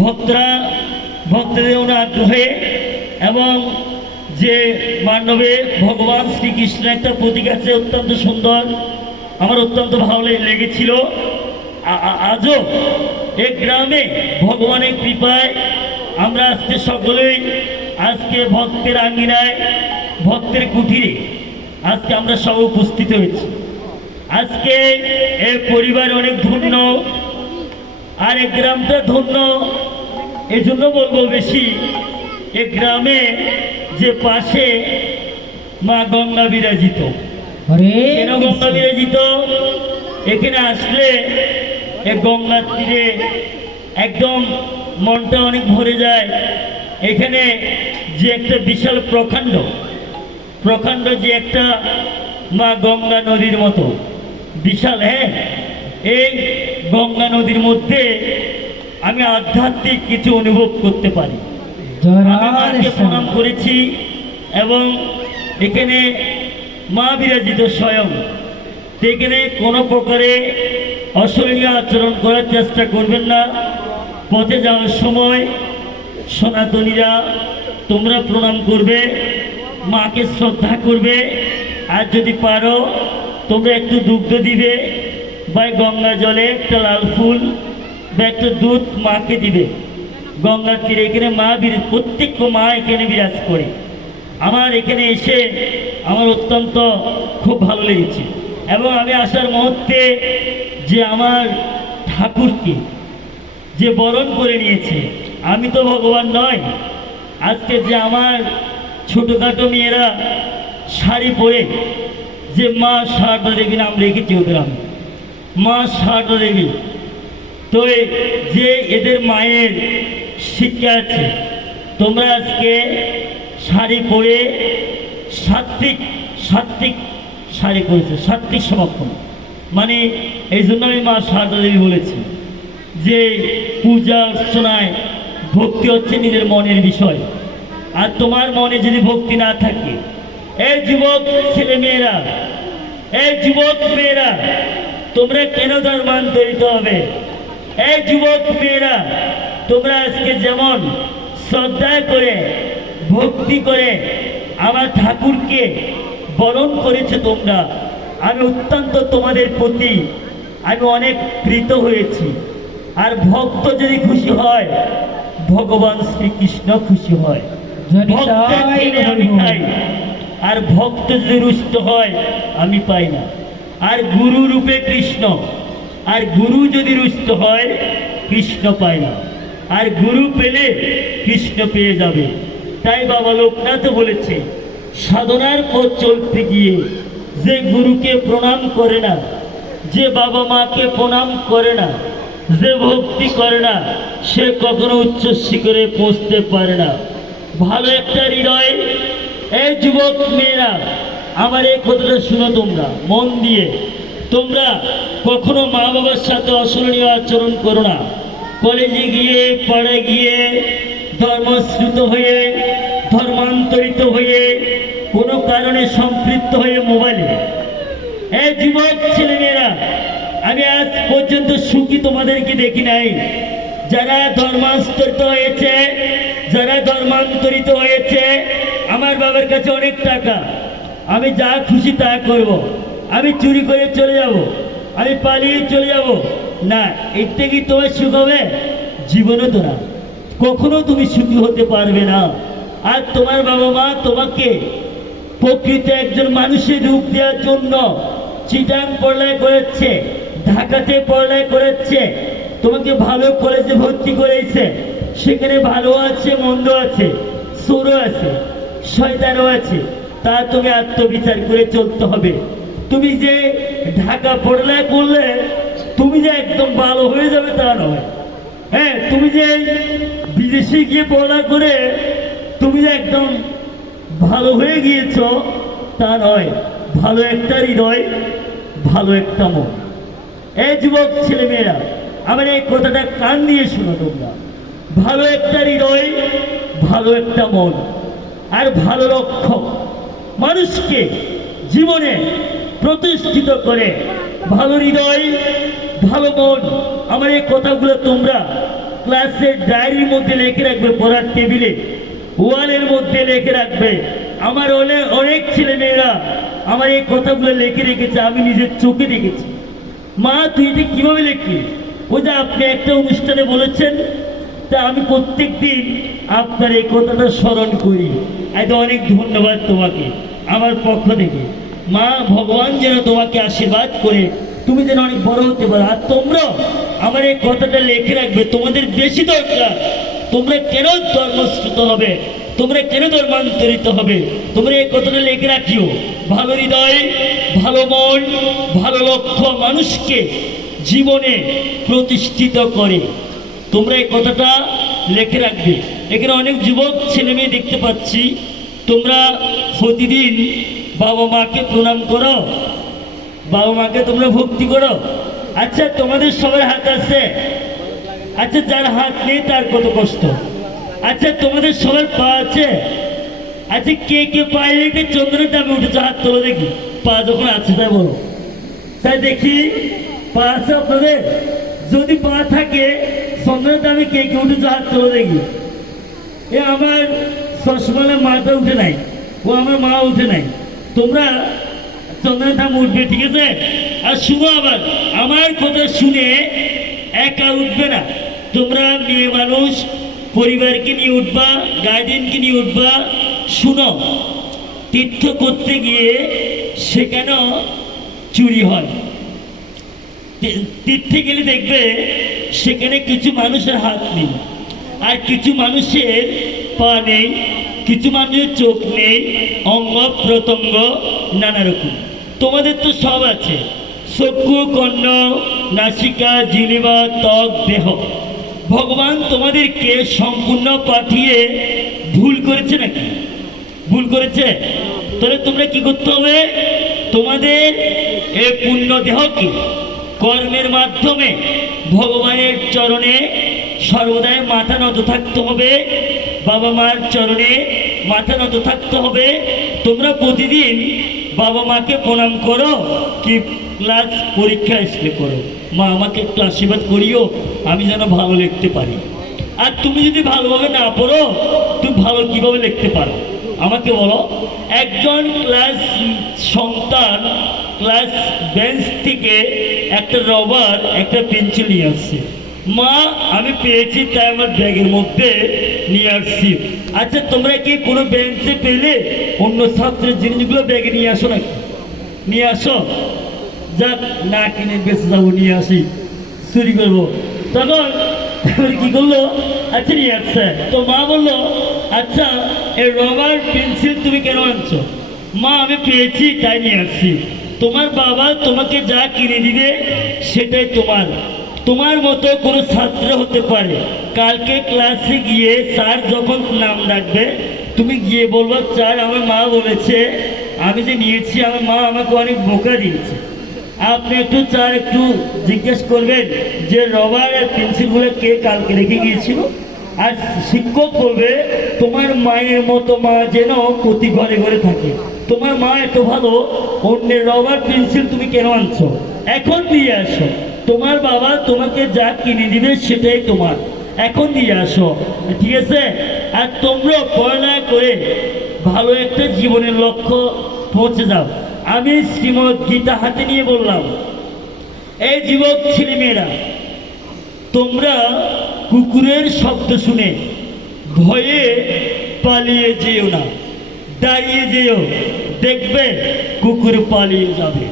ভক্তরা, ভক্তদের আগ্রহে এবং যে মান্ডবে ভগবান শ্রীকৃষ্ণ একটা প্রতীক আছে অত্যন্ত সুন্দর। আমার অত্যন্ত ভালো লেগেছিল। আজও এ গ্রামে ভগবানের কৃপায় আমরা আজকে সকলেই আজকে ভক্তের আঙ্গিনায় ভক্তের কুঠিরে আজকে আমরা সব উপস্থিত হয়েছি। আজকে এ পরিবার অনেক ধন্য, আর এই গ্রামটা ধন্য। এই জন্য বলব বেশি এ গ্রামে যে পাশে মা গঙ্গা বিরাজিত। কেন গঙ্গা বিরাজিত? এখানে আসলে এ গঙ্গার তীরে একদম মনটা অনেক ভরে যায়। এখানে যে একটা বিশাল প্রকাণ্ড প্রকাণ্ড যে একটা মা গঙ্গা নদীর মতো। বিশাল হ্যাঁ? এই গঙ্গা নদীর মধ্যে আমি আধ্যাত্মিক কিছু অনুভব করতে পারি। আমি মাকে প্রণাম করেছি এবং এখানে মা বিরাজিত স্বয়ং। এখানে কোনো প্রকারে অশরীয় আচরণ করার চেষ্টা করবেন না। পথে যাওয়ার সময় সনাতনীরা তোমরা প্রণাম করবে মাকে শ্রদ্ধা করবে আর যদি পারো তোমরা একটু দুগ্ধ দিবে বা গঙ্গা জলে একটা লাল ফুল বা একটু দুধ মাকে দিবে। গঙ্গার তীরে এখানে মা বির প্রত্যেক মা এখানে বিরাজ করে। আমার এখানে এসে আমার অত্যন্ত খুব ভালো লেগেছে। এবং আমি আসার মুহূর্তে যে আমার ঠাকুরকে যে বরণ করে নিয়েছে, আমি তো ভগবান নয় আজকে যে আমার ছোটোখাটো মেয়েরা শাড়ি পরে যে মা শারদা দেবী নাম রেখেছি ওদের আমি। মা শারদা দেবী। তো যে এদের মায়ের শিক্ষা আছে, তোমরা আজকে শাড়ি পরে সাত্বিক সাত্বিক শাড়ি করেছে সাত্বিক সমাপন মানে এই জন্য আমি মা শারদা দেবী বলেছি যে পূজা অর্চনায় ভক্তি হচ্ছে নিজের মনের বিষয়। আর তোমার মনে যদি ভক্তি না থাকে এই যুবক ছেলে মেয়েরা এই যুবক মেয়েরা, তোমরা কেন ধর্মান্তরিত হবে? এই যুবক মেয়েরা তোমরা আজকে যেমন শ্রদ্ধা করে ভক্তি করে আমার ঠাকুরকে বরণ করেছে তোমরা আমি অত্যন্ত তোমাদের প্রতি আমি অনেক প্রীত হয়েছি। আর ভক্ত যদি খুশি হয় ভগবান শ্রীকৃষ্ণ খুশি হয়। আমি আর ভক্ত যদি রুষ্ট হয় আমি পাই না। আর গুরু রূপে কৃষ্ণ আর গুরু যদি রুষ্ট হয়, কৃষ্ণ পায় না। আর গুরু পেলে কৃষ্ণ পেয়ে যাবে। তাই বাবা লোকনাথ বলেছে, সাধনার পথ চলতে গিয়ে যে গুরুকে প্রণাম করে না, যে বাবা মাকে প্রণাম করে না, যে ভক্তি করে না, সে কখনো উচ্চ শিখরে পৌঁছতে পারে না। ভালো একটা হৃদয় এই যুবক মেয়েরা, আমার এই কথাটা শুনো তোমরা, মন দিয়ে। তোমরা কখনো মা বাবার সাথে অসরণীয় আচরণ করো না। কলেজে গিয়ে, পাড়ায় গিয়ে, ধর্মশ্রুত হয়ে, ধর্মান্তরিত হয়ে, কোনো কারণে সম্পৃক্ত হয়ে মোবাইলে। এই যুবক ছেলেমেয়েরা, আমি আজ পর্যন্ত সুখী তোমাদেরকে দেখি নাই। যারা ধর্মান্তরিত হয়েছে, যারা ধর্মান্তরিত হয়েছে, আমার বাবার কাছে অনেক টাকা। আমি যা খুশি তা করব। আমি চুরি করে চলে যাব। আমি পালিয়ে চলে যাব। না, এতে কি তোমার সুখ হবে? জীবনে তো না। কখনো তুমি সুখী হতে পারবে না। আর তোমার বাবা মা তোমাকে প্রকৃত একজন মানুষের রূপ দেওয়ার জন্য চিটাং পড়ায় করেছে, ঢাকাতে পড়ায় করেছে, তোমাকে ভালো কলেজে ভর্তি করেছে। সেখানে ভালো আছে, মন্দ আছে সুরও আছে, শয়তানও আছে। তা তুমি আত্মবিচার করে চলতে হবে। তুমি যে ঢাকা পড়ায় করলে তুমি যে একদম ভালো হয়ে যাবে তা নয়। হ্যাঁ তুমি যে বিদেশে গিয়ে পড়া করে তুমি যে একদম ভালো হয়ে গিয়েছ, তা নয়। ভালো একটা হৃদয়, ভালো একটা মন। এই যুবক ছেলেমেয়েরা, আমার এই কথাটা কান দিয়ে শোনো তোমরা। ভালো একটা হৃদয়, ভালো একটা মন। আর ভালো লক্ষ্য মানুষকে, জীবনে প্রতিষ্ঠিত করে। ভালো হৃদয়, ভালো মন। আমার এই কথাগুলো তোমরা ক্লাসের ডায়েরির মধ্যে লিখে রাখবে, পড়ার টেবিলে। ওয়ালের মধ্যে লিখে রাখবে। আমার অনেক ছেলে মেয়েরা আমার এই কথাগুলো লিখে রেখেছে, আমি নিজের চোখে দেখেছি। মা, তুই এটা কীভাবে লিখলি? ও যে, আপনি একটা অনুষ্ঠানে বলেছেন, তা আমি প্রত্যেক দিন আপনার এই কথাটা স্মরণ করি। এত অনেক ধন্যবাদ তোমাকে, আমার পক্ষ থেকে। মা ভগবান যেন তোমাকে আশীর্বাদ করে। তুমি যেন অনেক বড় হতে পারো। আর তোমরা আমার এই কথাটা লেখে রাখবে। তোমাদের বেশি দরকার। তোমরা কেন ধর্মস্কৃত হবে? তোমরা কেন ধর্মান্তরিত হবে? তোমরা এই কথাটা লেখে রাখিও। ভালো হৃদয়, ভালো মন, ভালো লক্ষ্য মানুষকে জীবনে প্রতিষ্ঠিত করে। তোমরা এই কথাটা লেখে রাখবে। এখানে অনেক যুবক, ছেলে মেয়ে দেখতে পাচ্ছি। তোমরা প্রতিদিন বাবা মাকে প্রণাম করো। বাবা মাকে তোমরা ভক্তি করো। আচ্ছা তোমাদের সবার হাত আছে। আচ্ছা যার হাত নেই তার কত কষ্ট। আচ্ছা তোমাদের সবার পা আছে। আচ্ছা কে কে পায়ে রেখে চন্দ্রের দামে উঠেছে, হাত তোলো দেখি। পা যখন আছে, তাই বলো। তাই দেখি, পা আছে আপনাদের? যদি পা থাকে, চন্দ্রের দামে কে কে উঠেছে, হাত তোলো দেখি। এ, আমার সসমানের মাটা উঠে নাই। ও, আমার মা উঠে নাই। তোমরা চন্দ্রের দাম উঠবে ঠিক আছে? আর শুনো আবার। আমার কথা শুনে একা উঠবে না। তোমরা মেয়ে মানুষ, পরিবারকে নিয়ে উঠবা, গার্জেনকে নিয়ে উঠবা। শুনো, তীর্থ করতে গিয়ে সেখানেও চুরি হয়? তীর্থে গেলে দেখবে সেখানে কিছু মানুষের হাত নেই। আর কিছু মানুষের পা নেই। কিছু মানুষের চোখ নেই, অঙ্গ প্রত্যঙ্গ নানা রকম। তোমাদের তো সব আছে। চক্ষু, কর্ণ, নাসিকা, জিনিবা, ত্বক, দেহ। ভগবান তোমাদেরকে সম্পূর্ণ পাঠিয়ে ভুল করেছে নাকি? ভুল করেছে? তাহলে তোমরা কি করতে হবে? তোমাদের এই পুণ্য দেহকে কর্মের মাধ্যমে ভগবানের চরণে সর্বদাই মাথা নত থাকতে হবে। বাবা মার চরণে মাথা নত থাকতে হবে। তোমরা প্রতিদিন বাবা মাকে প্রণাম করো, কি ক্লাস পরীক্ষা আসলে করো। মা, আমাকে একটু আশীর্বাদ করিও, আমি যেন ভালো লিখতে পারি। আর তুমি যদি ভালোভাবে না পড়ো, তুমি ভালো কীভাবে লিখতে পারো? আমাকে বলো। একজন ক্লাস সন্তান ক্লাস বেঞ্চ থেকে একটা রবার একটা পেন্সিল নিয়ে আসছে। মা, আমি পেয়েছি, তাই আমার ব্যাগের মধ্যে নিয়ে আসছি। আচ্ছা তোমরা কি কোনো বেঞ্চে পেলে অন্য ছাত্রের জিনিসগুলো ব্যাগে নিয়ে আসো নাকি? নিয়ে আসো। যাক, না কিনে বেঁচে যাব, নিয়ে আসি। চুরি করব। তখন এবার কি করল? আচ্ছা নিয়ে আসছে। তো মা বলল আচ্ছা এই রবার পেন্সিল তুমি কেন আনছো? মা, আমি পেয়েছি, তাই নিয়ে আসছি। তোমার বাবা তোমাকে যা কিনে দিবে, সেটাই তোমার। তোমার মতো কোনো ছাত্র হতে পারে। কালকে ক্লাসে গিয়ে স্যার যখন নাম ডাকবে, তুমি গিয়ে বলব স্যার আমার মা বলেছে, আমি যে নিয়েছি, আমার মা আমাকে অনেক বোকা দিয়েছে। আপনি একটু স্যার একটু জিজ্ঞেস করবেন যে, রবার আর পেন্সিলগুলো কে কালকে রেখে গিয়েছিল? আর শিক্ষক বলবে, তোমার মায়ের মতো মা যেন প্রতি ঘরে ঘরে থাকে। তোমার মা এত ভালো, অন্যের রবার পেন্সিল তুমি কেন আনছো? এখন দিয়ে আসো। তোমার বাবা তোমাকে যা কিনে দিবে সেটাই তোমার। এখন দিয়ে আসো, ঠিক আছে? আর তোমরা পড়ালেখা করে ভালো একটা জীবনের লক্ষ্য পৌঁছে যাও। আমি শ্রীমদ গীতা হাতে নিয়ে বললাম, এই যুবক ছেলেমেয়েরা, তোমরা কুকুরের শব্দ শুনে ভয়ে পালিয়ে যেও না, দাঁড়িয়ে যেও। দেখবে কুকুর পালিয়ে যাবে।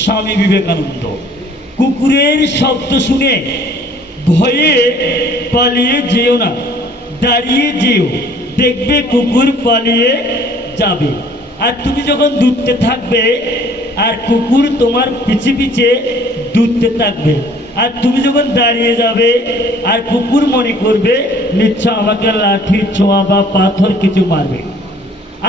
স্বামী বিবেকানন্দ। কুকুরের শব্দ শুনে ভয়ে পালিয়ে যেও না, দাঁড়িয়ে যেও, দেখবে কুকুর পালিয়ে যাবে। আর তুমি যখন দুধতে থাকবে, আর কুকুর তোমার পিছে পিছে দুধতে থাকবে, আর তুমি যখন দাঁড়িয়ে যাবে, আর কুকুর মনে করবে নিশ্চয় আমাকে লাঠির ছোঁয়া বা পাথর কিছু মারবে।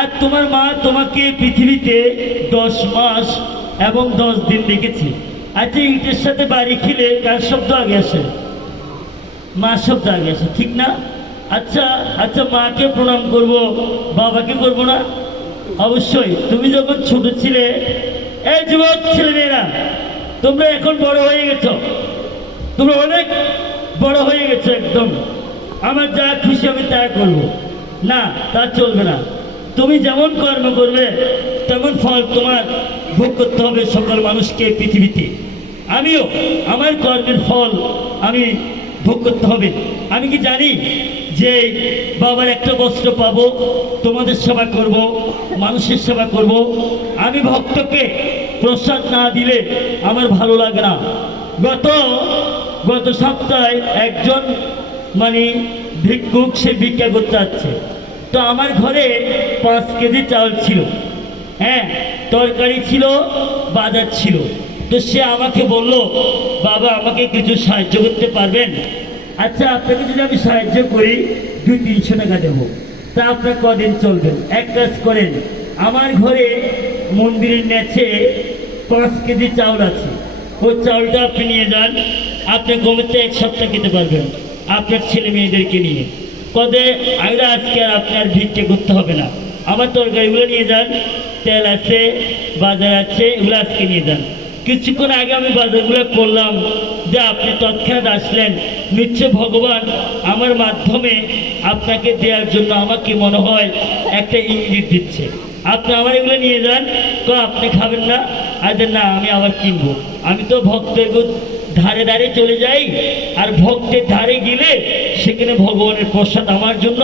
আর তোমার মা তোমাকে পৃথিবীতে দশ মাস এবং দশ দিন দেখেছে আচ্ছা ইটের সাথে বাড়ি খেলে কার শব্দ আগে আসে? মা শব্দ আগে আসে, ঠিক না? আচ্ছা আচ্ছা মাকে প্রণাম করব, বাবাকে করব না? অবশ্যই, তুমি যখন ছোট ছিলে, এই যুবক ছেলেমেয়েরা, তোমরা এখন বড় হয়ে গেছো। তোমরা অনেক বড় হয়ে গেছে একদম। আমার যা খুশি আমি তা করব। না, তা চলবে না। তুমি যেমন কর্ম করবে, তেমন ফল তোমার ভোগ করতে হবে সকল মানুষকে পৃথিবীতে। আমিও আমার কর্মের ফল আমি ভোগ করতে হবে। আমি কি জানি যে বাবার একটা বস্ত্র পাবো, তোমাদের সেবা করব, মানুষের সেবা করব। আমি ভক্তকে প্রসাদ না দিলে আমার ভালো লাগে না। গত গত সপ্তাহে একজন মানে ভিক্ষুক সে ভিক্ষা করতে যাচ্ছে তো আমার ঘরে পাঁচ কেজি চাল ছিল। হ্যাঁ তরকারি ছিল, বাজার ছিল। তো সে আমাকে বলল, বাবা, আমাকে কিছু সাহায্য করতে পারবেন? আচ্ছা আপনাকে যদি আমি সাহায্য করি, দুই তিনশো টাকা দেবো। তা আপনার কদিন চলবেন এক কাজ করেন, আমার ঘরে মন্দিরের নেচে পাঁচ কেজি চাউল আছে। ওই চাউলটা আপনি নিয়ে যান, আপনি গমেতে এক সপ্তাহ খেতে পারবেন, আপনার ছেলে মেয়েদেরকে নিয়ে। কদে আগে আজকে আর আপনার ভিড়কে করতে হবে না। আমার তরকারিগুলো নিয়ে যান, তেল আছে, বাজার আছে, এগুলো আজকে নিয়ে যান। কিছুক্ষণ আগে আমি বাজারগুলো করলাম, যে আপনি তৎক্ষণাৎ আসলেন। নিশ্চয় ভগবান আমার মাধ্যমে আপনাকে দেওয়ার জন্য আমাকে মনে হয় একটা ইঙ্গিত দিচ্ছে। আপনি আমার এগুলো নিয়ে যান তো আপনি খাবেন না? আজ না, আমি আবার কিনবো। আমি তো ভক্তের ধারে ধারে চলে যাই, আর ভক্তের ধারে গেলে সেখানে ভগবানের প্রসাদ আমার জন্য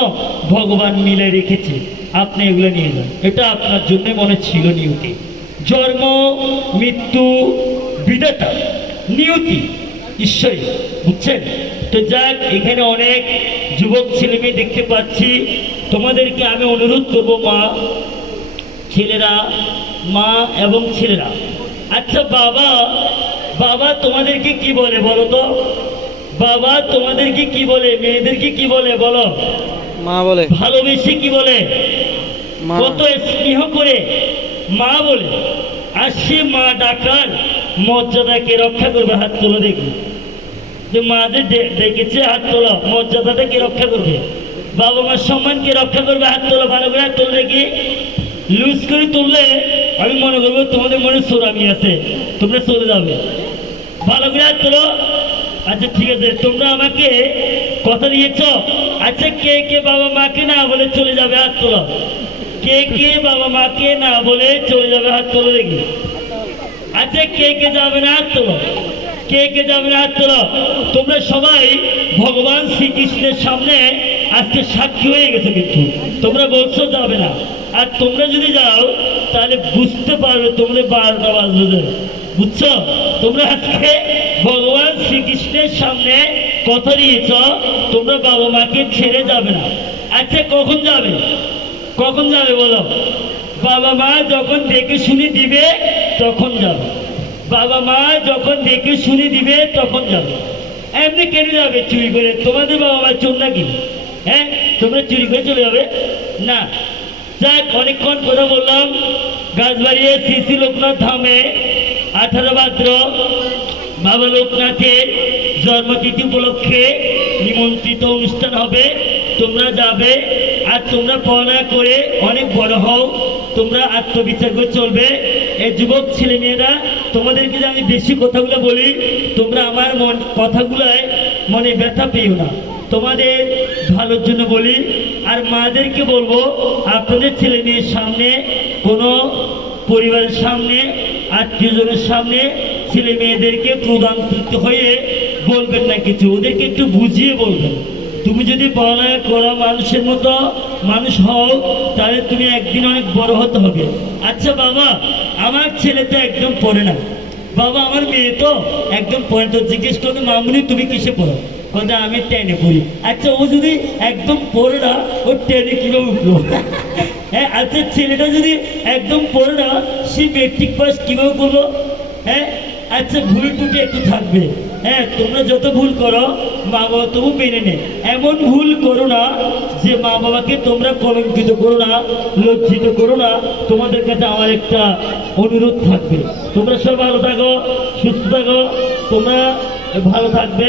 ভগবান মিলে রেখেছে। আপনি এগুলো নিয়ে যান। এটা আপনার জন্য মনে ছিল নিয়তি। জন্ম, মৃত্যু, বিধাতা, নিয়তি, ঈশ্বরী, বুঝছেন? তো যাক, এখানে অনেক যুবক ছেলে মেয়ে দেখতে পাচ্ছি। তোমাদেরকে আমি অনুরোধ করব, মা, ছেলেরা, মা এবং ছেলেরা। আচ্ছা বাবা বাবা তোমাদেরকে কি বলে বলো তো? বাবা তোমাদেরকে কি বলে? মেয়েদেরকে কি বলে বলো? মা বলে। ভালোবেসে কি বলে? কত স্নেহ করে মা বলে। আর সে মা ডাকার মর্যাদাকে রক্ষা করবে হাত তোলো দেখবে। যে মা যে ডেকেছে হাত তোলো। মর্যাদাটা কে রক্ষা করবে। বাবা মার সম্মানকে রক্ষা করবে হাত তোলো। ভালো করে হাত তোলো দেখি লুজ করে তুললে আমি মনে করব তোমাদের মনে সোরামি আছে। তোমরা চলে যাবে। ভালো করে তোলো। আচ্ছা ঠিক আছে। তোমরা আমাকে কথা দিয়েছ। আচ্ছা কে কে বাবা মাকে না বলে চলে যাবে হাত তোলো? কে কে বাবা মাকে না বলে চলে যাবে হাত তোলো দেখি। আচ্ছা কে কে যাবে না হাত তোলো? কে কে যাবে না হাত তোলো? তোমরা সবাই ভগবান শ্রীকৃষ্ণের সামনে আজকে সাক্ষী হয়ে গেছে কিন্তু। তোমরা বলছো যাবে না। আর তোমরা যদি যাও, তাহলে বুঝতে পারবে তোমাদের বারোটা বাজবে। বুঝছ? তোমরা আজকে ভগবান শ্রীকৃষ্ণের সামনে কথা দিয়েছ, তোমরা বাবা মাকে ছেড়ে যাবে না। আচ্ছা কখন যাবে? কখন যাবে বলো? বাবা মা যখন দেখে শুনে দিবে, তখন যাবে। বাবা মা যখন দেখে শুনে দিবে, তখন যাবে। এমনি কেন যাবে চুরি করে? তোমাদের বাবা মা চোর নাকি? হ্যাঁ তোমরা চুরি করে চলে যাবে? না। যাক, অনেকক্ষণ কথা বললাম। গাছবাড়িয়ে শ্রী লোকনাথ ধামে আঠারো ভাদ্র বাবা লোকনাথের জন্মতিথি উপলক্ষে নিমন্ত্রিত অনুষ্ঠান হবে। তোমরা যাবে আর তোমরা পড়াশোনা করে অনেক বড় হও। তোমরা আত্মবিচার করে চলবে। এই যুবক ছেলে মেয়েরা তোমাদেরকে যে আমি বেশি কথাগুলো বলি, তোমরা আমার মন কথাগুলোয় মনে ব্যথা পেও না। তোমাদের ভালোর জন্য বলি আর মাদেরকে বলব, আপনাদের ছেলে মেয়ের সামনে, কোনো পরিবারের সামনে, আত্মীয়জনের সামনে ছেলে মেয়েদেরকে প্রদান্তরিত হয়ে বলবেন না কিছু। ওদেরকে একটু বুঝিয়ে বলবেন। তুমি যদি পড়ালেখা করা মানুষের মতো মানুষ হও, তাহলে তুমি একদিন অনেক বড় হতে হবে। আচ্ছা বাবা, আমার ছেলে তো একদম পড়ে না। বাবা, আমার মেয়ে তো একদম পড়ে তো জিজ্ঞেস করবে, মামুনি, তুমি কিসে পড়ো? কথা আমি টেনে পড়ি। আচ্ছা ও যদি একদম পড়ে না, ও টেনে কীভাবে উঠল? হ্যাঁ আচ্ছা ছেলেটা যদি একদম পড়ে না, সে মেট্রিক পাস কীভাবে করল? হ্যাঁ আচ্ছা ভুল টুটি একটু থাকবে। হ্যাঁ তোমরা যত ভুল করো, মা বাবা তবু মেনে নে। এমন ভুল করো না যে মা বাবাকে তোমরা কলঙ্কিত করো না, লজ্জিত করো না। তোমাদের কাছে আমার একটা অনুরোধ থাকবে। তোমরা সব ভালো থাকো, সুস্থ থাকো। তোমরা ভালো থাকবে।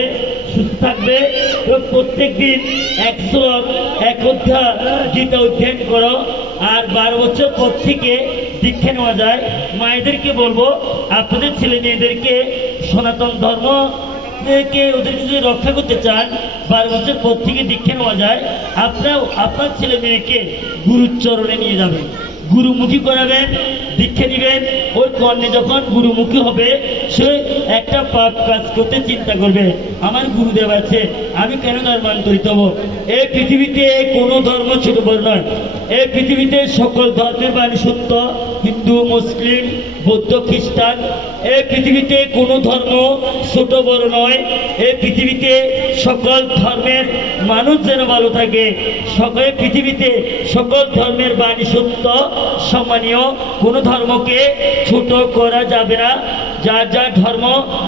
সুস্থ থাকবে এবং প্রত্যেক দিন এক শ্লোক এক অধ্যায় গীতা অধ্যয়ন করো। আর বারো বছর পর থেকে দীক্ষা নেওয়া যায়। মায়েদেরকে বলব, আপনাদের ছেলে মেয়েদেরকে সনাতন ধর্ম আপনাকে ওদেরকে যদি রক্ষা করতে চান, বারো বছর পর থেকে দীক্ষা নেওয়া যায়। আপনার আপনার ছেলে মেয়েকে গুরুর চরণে নিয়ে যাবেন। গুরুমুখী করাবেন। দীক্ষা দিবেন ওই কর্ণে যখন গুরুমুখী হবে, সে একটা পাপ কাজ করতে চিন্তা করবে। আমার গুরুদেব আছে, আমি কেন ধর্মান্তরিত হব? এই পৃথিবীতে কোনো ধর্ম ছোট বল নয়। এই পৃথিবীতে সকল ধর্মের বাণী সত্য। হিন্দু, মুসলিম, বৌদ্ধ, খ্রিস্টান এই পৃথিবীতে কোনো ধর্ম ছোট বড় নয়। এই পৃথিবীতে সকল ধর্মের মানুষ যেন ভালো থাকে। সকল পৃথিবীতে সকল ধর্মের বাণী সত্য, সম্মানীয়। কোনো ধর্মকে ছোট করা যাবে না। যার যা ধর্ম,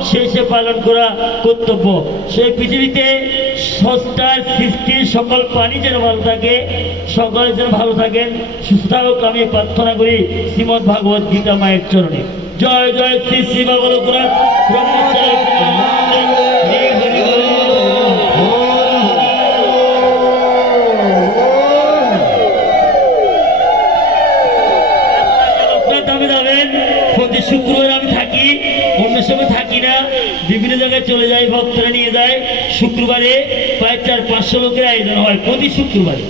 সে সে পালন করা কর্তব্য। সেই পৃথিবীতে সস্তার সৃষ্টি সকল প্রাণী যেন ভালো থাকে, সকলে যেন ভালো থাকেন, সুস্থ হোক আমি প্রার্থনা করি শ্রীমদ্ ভাগবত গীতা মায়ের চরণে। জয় জয়, শ্রী শ্রী ভগবতপুরাণ দামে যাবেন। প্রতি শুক্রবার আমি থাকি, অন্য সময় থাকি না। বিভিন্ন জায়গায় চলে যাই ভক্তরা নিয়ে যায়। শুক্রবারে প্রায় চার, পাঁচশো লোকের আয়োজন হয় প্রতি শুক্রবারে।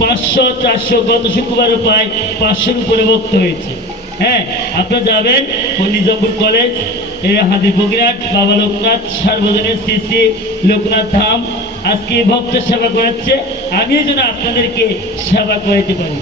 পাঁচশো, চারশো, গত শুক্রবারে প্রায় পাঁচশোর উপরে ভক্ত হয়েছে। হ্যাঁ আপনারা যাবেন নিজামপুর কলেজ হাতি বগিরাট বাবা লোকনাথ, সার্বজনীন শ্রী শ্রী লোকনাথ ধাম। আজকে ভক্তের সেবা করাচ্ছে। আমিও যেন আপনাদেরকে সেবা করাতে পারি।